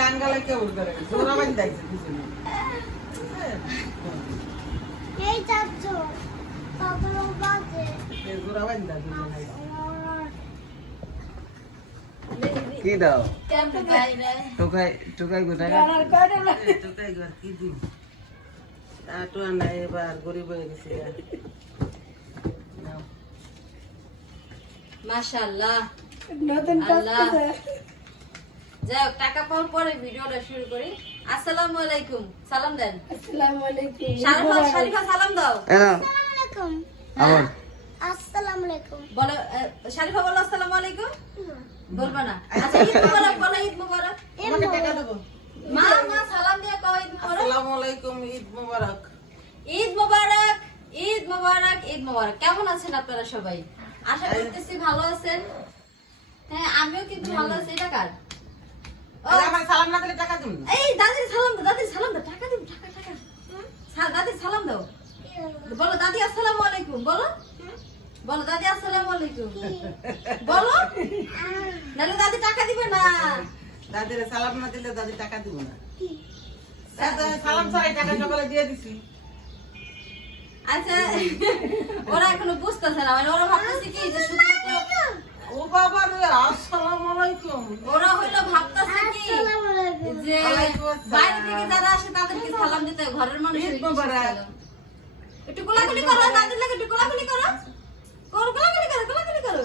কাঙ্গালে কেউ উঠবে না জোড়া বান্ধ দিয়েছে দুজনে এই চাচ্ছো পাগলো বাজে। এই জোড়া বান্ধ কি দাও? টোকাই টোকাই কোথায় তোকাই ঘর কি দিন আটো আনা এবার গরিব হয়ে গেছে। মাশাআল্লাহ। নতুন যাই হোক টাকা পাওয়ার পরে ভিডিওটা শুরু করি। আসসালামু আলাইকুম সালাম দেন। আসসালামু আলাইকুম। শারিফা শারিফা সালাম দাও। এনো আলাইকুম। আমার আসসালামু আলাইকুম। বলো শারিফা বলো আসসালামু আলাইকুম। বলবা না। আচ্ছা ঈদ মুবারক বলো ঈদ মুবারক। তোমাকে টাকা দেবো। মা মা সালাম দিয়ে কও ঈদ মুবারক। আসসালামু আলাইকুম ঈদ মোবারক। ঈদ মোবারক ঈদ মোবারক ঈদ মোবারক। কেমন আছেন আপনারা সবাই? আশা করতেছি ভালো আছেন। হ্যাঁ আমিও কিন্তু ভালো আছি। এটা কার? আমার সালাম না দিলে টাকা দিন এই দাদির সালাম দাও দাদির সালাম দাও টাকা দিন টাকা টাকা। দাদির সালাম দাও। বলো দাদি আসসালামু আলাইকুম বলো। বলো দাদি আসসালামু আলাইকুম। বলো। নাহলে দাদি টাকা দিবে না। দাদিরে সালাম না দিলে দাদি টাকা দিব না। তো সালাম ছাড়াই টাকা সকালে দিয়ে দিছি। আচ্ছা ওরা এখনও বুঝতেছে না মানে ওরা ভাবতেছে কি যে শুধুমাত্র ও বাবা রে আসসালামু আলাইকুম। ওরা হইল ভাবতেছে কি যে বাইরে থেকে যারা আসে তাদেরকে সালাম দিতে ঘরের মানুষ একটু কোলাকুলি করো দাদির লাগে একটু কোলাকুলি করো। করো কোলাকুলি করো কোলাকুলি করো।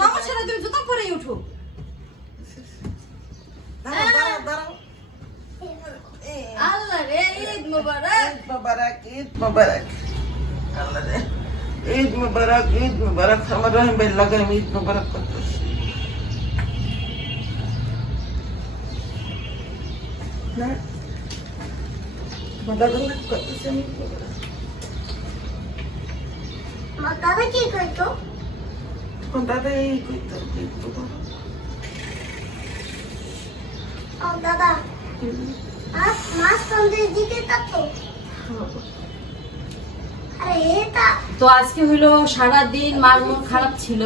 সমস্যা নেই তুমি জুতা পরেই উঠো। আল্লাহ রে ঈদ মোবারক। ঈদ মোবারক ঈদ মোবারক। আল্লাহ রে। ঈদ মোবারক ঈদ মোবারক আমার রহিম ভাই লাগাই আমি ঈদ মোবারক করতেছি না মাদা গল্লা করতেছি আমি ঈদ মোবারক। মা দাদা কি কইতো তখন দাদা এই কইতো ঈদ মোবারক ও দাদা আজ মাছ সন্ধ্যের দিকে তাতো আরে এটা তো আজকে হলো সারা দিন মার মন খারাপ ছিল।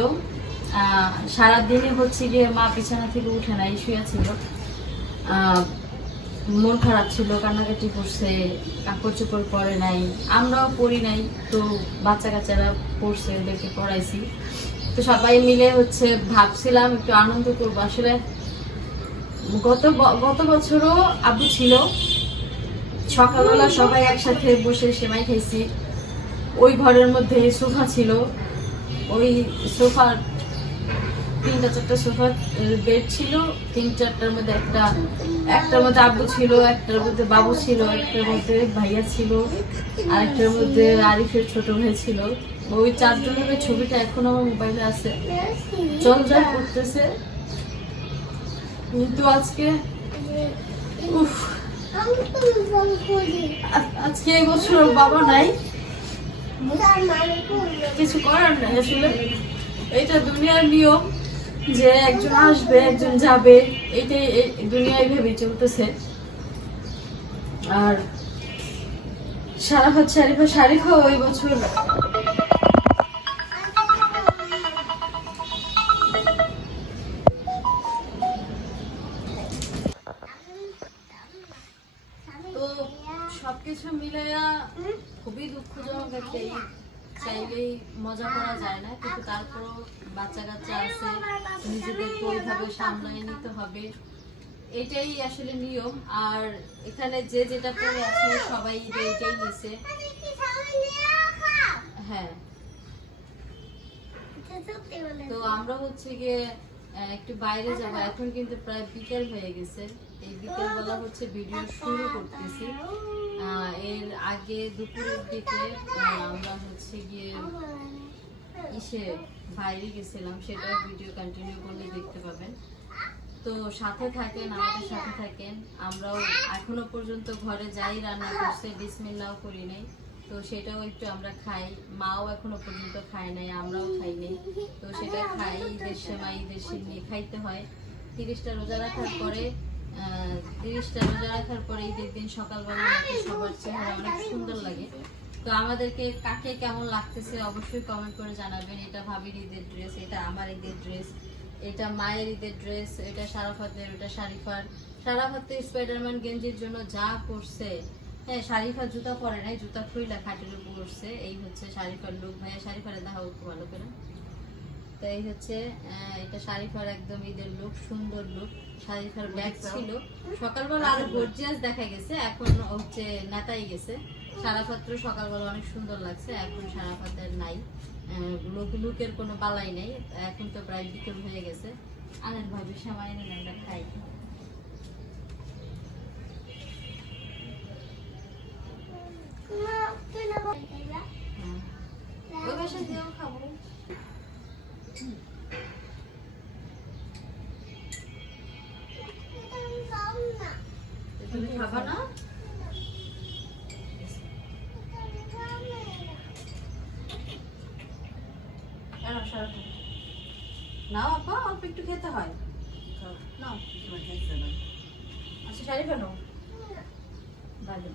আহ, সারা দিনে হচ্ছে গিয়ে মা বিছানা থেকে উঠে নাই শুয়ে ছিল। মন খারাপ ছিল কান্নাকাটি করছে কাপড় চোপড় পরে নাই আমরাও পড়ি নাই তো বাচ্চা কাচ্চারা পড়ছে ওদেরকে পড়াইছি। তো সবাই মিলে হচ্ছে ভাবছিলাম একটু আনন্দ করব। আসলে গত গত বছরও আবু ছিল। সকালবেলা সবাই একসাথে বসে সেমাই খাইছি। ওই ঘরের মধ্যে সোফা ছিল। ওই সোফার তিনটা চারটা সোফা বেড ছিল। তিন চারটার মধ্যে একটা, একটার মধ্যে আব্বু ছিল, একটার মধ্যে বাবু ছিল, একটার মধ্যে ভাইয়া ছিল আর একটার মধ্যে আরিফের ছোট ভাই ছিল। ওই চারজনের ছবিটা এখনও আমার মোবাইলে আছে। জল জল করতেছে। কিন্তু আজকে, উফ, আজকে এই বছর ওর বাবা নাই। কিছু করার নাই আসলে। এটা দুনিয়ার নিয়ম যে একজন আসবে, একজন যাবে এটাই এই দুনিয়ায় ভেবে চলতেছে। আর সারাফাত শারিফা শারিফা ওই বছর চাইলেই মজা করা যায় না, কিন্তু তারপরও বাচ্চা কাচ্চা আছে নিজেদেরকে ওইভাবে সামলায় নিতে হবে। এটাই আসলে নিয়ম, আর এখানে যে যেটা আছে, সবাই নিছে। হ্যাঁ। তো আমরা হচ্ছে গিয়ে একটু বাইরে যাব, এখন কিন্তু প্রায় বিকেল হয়ে গেছে। এই বিকেল বেলা হচ্ছে ভিডিও শুরু করতেছি। এর আগে দুপুরের দিকে আমরা হচ্ছে গিয়ে ইসে বাইরে গেছিলাম সেটা ভিডিও কন্টিনিউ করলে দেখতে পাবেন। তো সাথে থাকেন, আমাদের সাথে থাকেন। আমরাও এখনও পর্যন্ত ঘরে যাই, রান্না করছে, বিসমিল্লাও করি নাই। তো সেটাও একটু আমরা খাই। মাও এখনও পর্যন্ত খায় নাই, আমরাও খাই নাই। তো সেটা খাই ঈদের সময় ঈদের নিয়ে খাইতে হয়। তিরিশটা রোজা রাখার পরে তিরিশটা রোজা রাখার পরে ঈদের দিন সকালবেলা সবার চেহারা অনেক সুন্দর লাগে। তো আমাদেরকে কাকে কেমন লাগতেছে অবশ্যই কমেন্ট করে জানাবেন। এটা ভাবির ঈদের ড্রেস এটা আমার ঈদের ড্রেস এটা মায়ের ঈদের ড্রেস এটা শারাফাতের ওটা শারিফার। সারা ভাতে স্পাইডারম্যান গেঞ্জির জন্য যা করছে হ্যাঁ শারিফা জুতা পরে নাই, জুতা খুইলা খাটের উপর করছে এই হচ্ছে শারিফার লুক ভাইয়া, শারিফারে দেখা ভালো করে। তো এই হচ্ছে আহ, এটা শারিফার একদম ঈদের লুক সুন্দর লুক শারিফার ব্যাগ ছিল। সকালবেলা আরও গর্জিয়াস দেখা গেছে এখন হচ্ছে নেতাই গেছে। সারাপাত্র সকালবেলা অনেক সুন্দর লাগছে এখন সারাপাতের নাই। লুক লুকের কোনো বালাই নেই এখন তো প্রায় বিকেল হয়ে গেছে। আনেন ভাবি সময় এনে আমরা খাই। হ্যাঁ। ওই খাব। না আপা, অল্প একটু খেতে হয়। নাও। আচ্ছা শাড়ি ফেলো। ভালো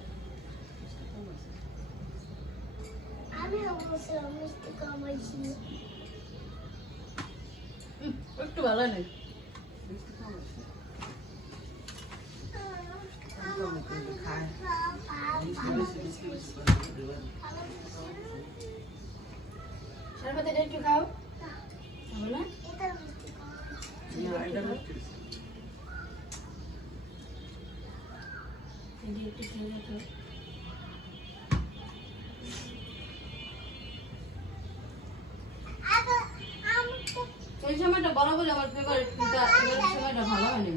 আমি অবশ্য মিষ্টি কমাইছি। একটু ভালো নেই খায় বেশি বেশি বেশি করে সারা ভাতে এটা একটু খাও হবে না এটা মিষ্টি কমাইছি না, এটা মিষ্টি। এটা একটু খেয়ে দেখো এই সময়টা বরাবরই আমার ফেভারিট কিন্তু এবার সময়টা ভালো হয়নি।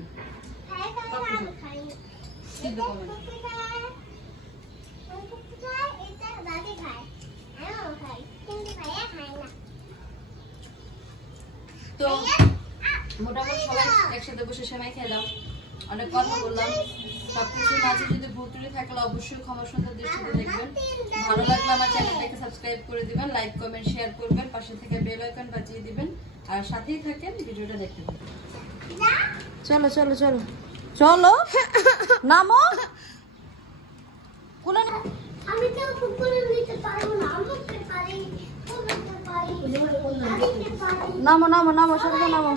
তো মোটামুটি সবাই একসাথে বসে সময় খেলাম অনেক কথা বললাম। সবকিছুর মাঝে যদি ভুল ত্রুটি থাকলে অবশ্যই ক্ষমা সুন্দর দৃষ্টিতে দেখবেন। ভালো লাগলে আমার চ্যানেলটাকে সাবস্ক্রাইব করে দিবেন লাইক কমেন্ট শেয়ার করবেন, পাশে থেকে বেল আইকন বাজিয়ে দিবেন। আর সাথেই থাকেন ভিডিওটা দেখতে থাকেন। চলো চলো চলো। চলো। নামো। কোন আমি তো কুকুরের নিতে পারব না আমাকে পারি কুকুরকে পারি দাদিকে পারি। নামো নামো নামো সবাই নামো।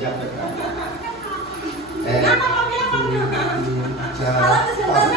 제가 할까요? 네. 자,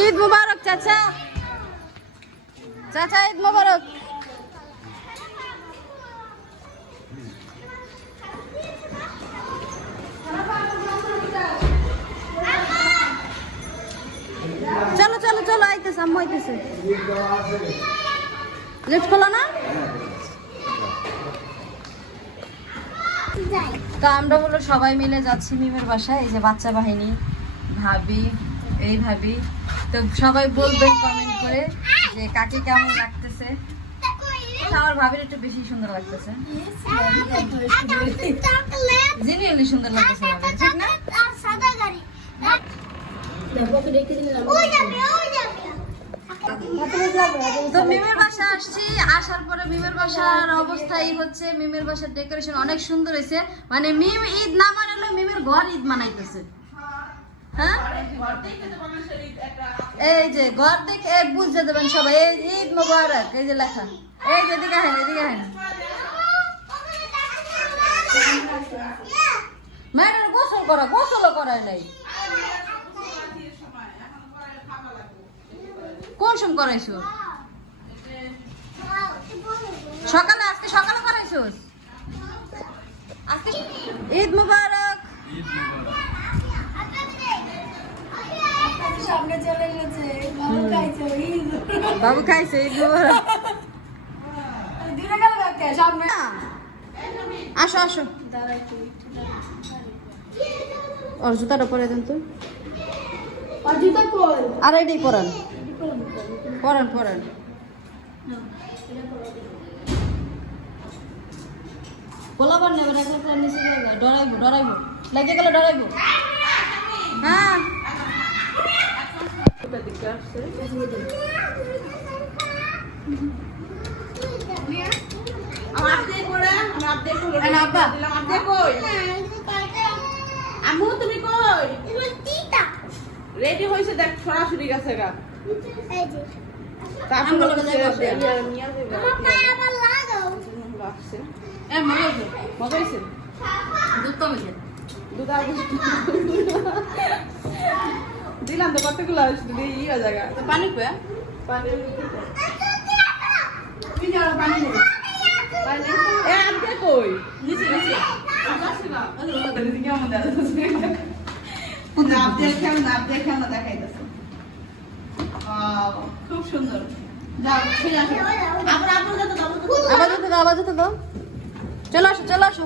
ঈদ মুবারক, চাচা। চাচা, ঈদ মুবারক। চলো চলো চলো, আইতেছে, আম্মু আইতেছে। লিফট খোলা না? তো আমরা হলো সবাই মিলে যাচ্ছি মিমের বাসায়, এই যে বাচ্চা বাহিনী। ভাবি, এই ভাবি, তো সবাই বলবেন কমেন্ট করে যে কাকে কেমন লাগতেছে? আমার ভাবির একটু বেশি সুন্দর লাগতেছে। জেনুইনলি সুন্দর লাগতেছে তো বাসা আসছি, আসার পরে বাসার হচ্ছে বাসার ডেকোরেশন অনেক সুন্দর হয়েছে। মানে মিম ঈদ না মানালো মিমের ঘর ঈদ মানাইতেছে। হ্যাঁ? এই যে ঘর দেখে বুঝতে দেবেন সবাই। এই ঈদ মোবারক, এই যে লেখা। এই যে এদিকে হ্যাঁ এদিকে হ্যাঁ ম্যাডাম, গোসল করা গোসল করাই নাই। কোন সময় করাইছো? সকালে, আজকে সকালে করাইছো আজকে ঈদ মুবারক। সামনে চলে গেছে। বাবু খাইছে বাবু খাইছে গেল কাকে? সামনে। আসো আসো। ওর জুতাটা পরে দেন তো। কই? আর এটাই পরান। পরান পরান নিচে ডরাইবো ডরাইবো। লাগে গেলে ডরাইবো। হ্যাঁ। এই নাও আব্বা আমু তুমি কই রেডি হয়েছে দেখ সরাসরি গেছে গা? ইয়া মনে দুধ কমেছে দুধ ইয়ে নিচে নিচে দিয়ে খেল নাপ দিয়ে খেল না খুব সুন্দর আবার দাও আবার দাও চলে আসো চলে আসো